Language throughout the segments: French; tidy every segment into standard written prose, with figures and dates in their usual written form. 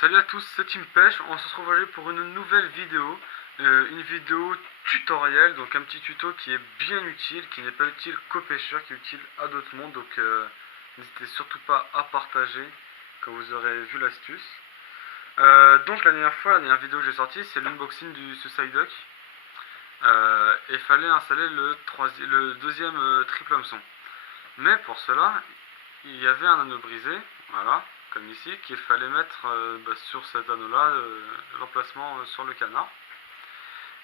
Salut à tous, c'est Team Pêche. On se retrouve aujourd'hui pour une nouvelle vidéo, une vidéo tutoriel, donc un petit tuto qui est bien utile, qui n'est pas utile qu'aux pêcheurs, qui est utile à d'autres mondes, donc n'hésitez surtout pas à partager quand vous aurez vu l'astuce. Donc la dernière vidéo que j'ai sortie, c'est l'unboxing du Suicide Duck, et il fallait installer le deuxième triple hameçon. Mais pour cela, il y avait un anneau brisé, voilà, comme ici, qu'il fallait mettre sur cet anneau-là, l'emplacement sur le canard.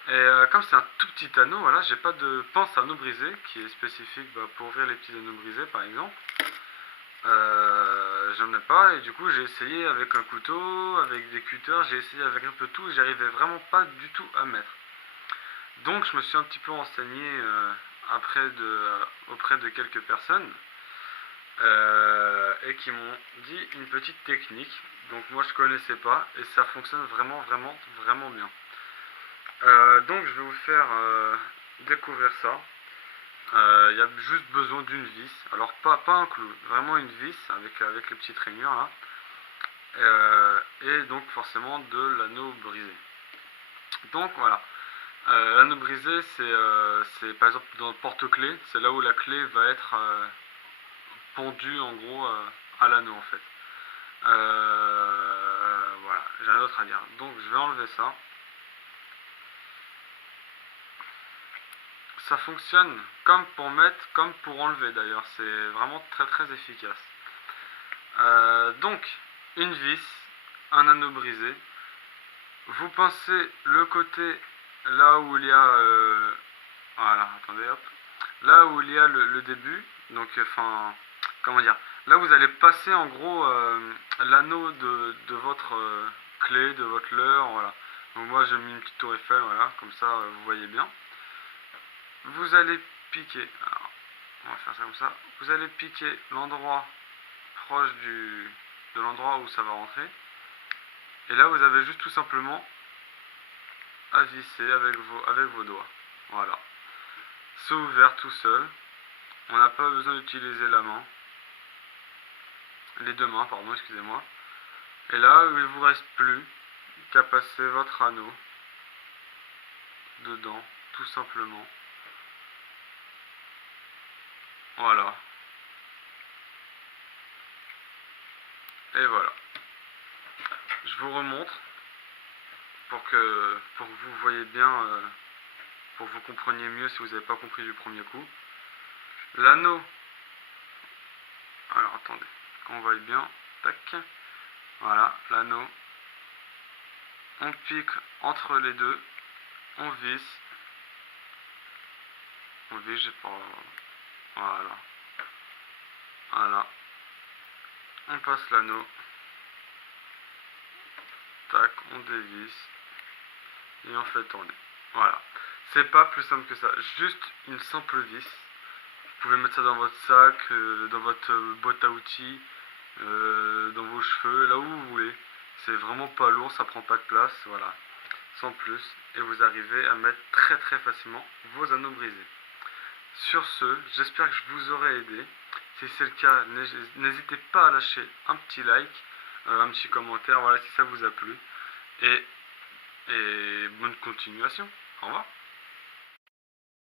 Et comme c'est un tout petit anneau, voilà, j'ai pas de pince à anneau brisé qui est spécifique pour ouvrir les petits anneaux brisés par exemple. J'en ai pas et du coup j'ai essayé avec un couteau, avec des cutters, j'ai essayé avec un peu tout et j'arrivais vraiment pas du tout à mettre. Donc je me suis un petit peu renseigné auprès de quelques personnes et qui m'ont dit une petite technique. Donc moi je connaissais pas et ça fonctionne vraiment bien. Donc je vais vous faire découvrir ça. Il y a juste besoin d'une vis. Alors pas un clou, vraiment une vis avec les petites rainures là. Et donc forcément de l'anneau brisé. Donc voilà. L'anneau brisé c'est par exemple dans le porte-clés, c'est là où la clé va être pendue en gros à l'anneau en fait. Voilà, j'ai rien d'autre à dire. Donc je vais enlever ça. Ça fonctionne comme pour mettre, comme pour enlever d'ailleurs. C'est vraiment très efficace. Donc, une vis, un anneau brisé. Vous pensez le côté là où il y a... voilà, attendez, hop. Là où il y a le début. Donc, enfin, comment dire. Là, vous allez passer en gros l'anneau de votre clé, de votre leurre, voilà. Donc moi, j'ai mis une petite tour Eiffel, voilà, comme ça, vous voyez bien. Vous allez piquer, alors on va faire ça comme ça, vous allez piquer l'endroit proche de l'endroit où ça va rentrer, et là vous avez juste tout simplement à visser avec vos doigts, voilà. C'est ouvert tout seul, on n'a pas besoin d'utiliser la main, les deux mains, pardon, excusez-moi, et là il ne vous reste plus qu'à passer votre anneau dedans, tout simplement. Voilà. Et voilà. Je vous remontre pour que vous voyez bien, pour que vous compreniez mieux si vous n'avez pas compris du premier coup. L'anneau. Alors attendez, qu'on voit bien. Tac. Voilà, l'anneau. On pique entre les deux. On visse. On visse, j'ai pas. Voilà. Voilà. On passe l'anneau. Tac, on dévisse. Et on fait tourner. Voilà. C'est pas plus simple que ça. Juste une simple vis. Vous pouvez mettre ça dans votre sac, dans votre boîte à outils, dans vos cheveux, là où vous voulez. C'est vraiment pas lourd, ça prend pas de place, voilà. Sans plus. Et vous arrivez à mettre très facilement vos anneaux brisés. Sur ce, j'espère que je vous aurai aidé. Si c'est le cas, n'hésitez pas à lâcher un petit like, un petit commentaire, voilà, si ça vous a plu. Et bonne continuation. Au revoir.